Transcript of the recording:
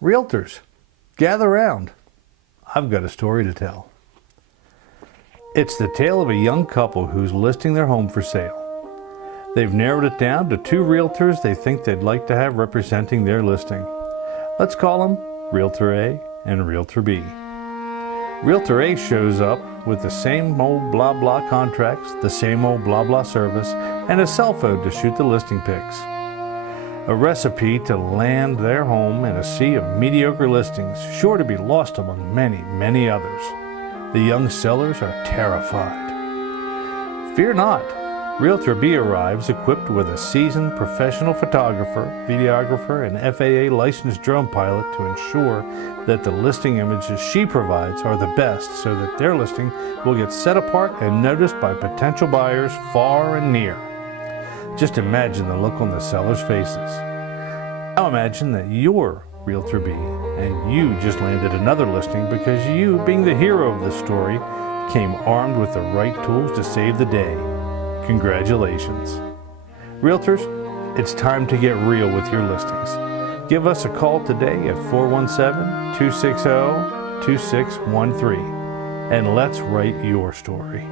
Realtors, gather round. I've got a story to tell. It's the tale of a young couple who's listing their home for sale. They've narrowed it down to two realtors they think they'd like to have representing their listing. Let's call them Realtor A and Realtor B. Realtor A shows up with the same old blah blah contracts, the same old blah blah service, and a cell phone to shoot the listing pics. A recipe to land their home in a sea of mediocre listings, sure to be lost among many, many others. The young sellers are terrified. Fear not. Realtor B arrives equipped with a seasoned professional photographer, videographer, and FAA licensed drone pilot to ensure that the listing images she provides are the best so that their listing will get set apart and noticed by potential buyers far and near. Just imagine the look on the sellers' faces. Now imagine that you're Realtor B and you just landed another listing because you, being the hero of the story, came armed with the right tools to save the day. Congratulations. Realtors, it's time to get real with your listings. Give us a call today at 417-260-2613 and let's write your story.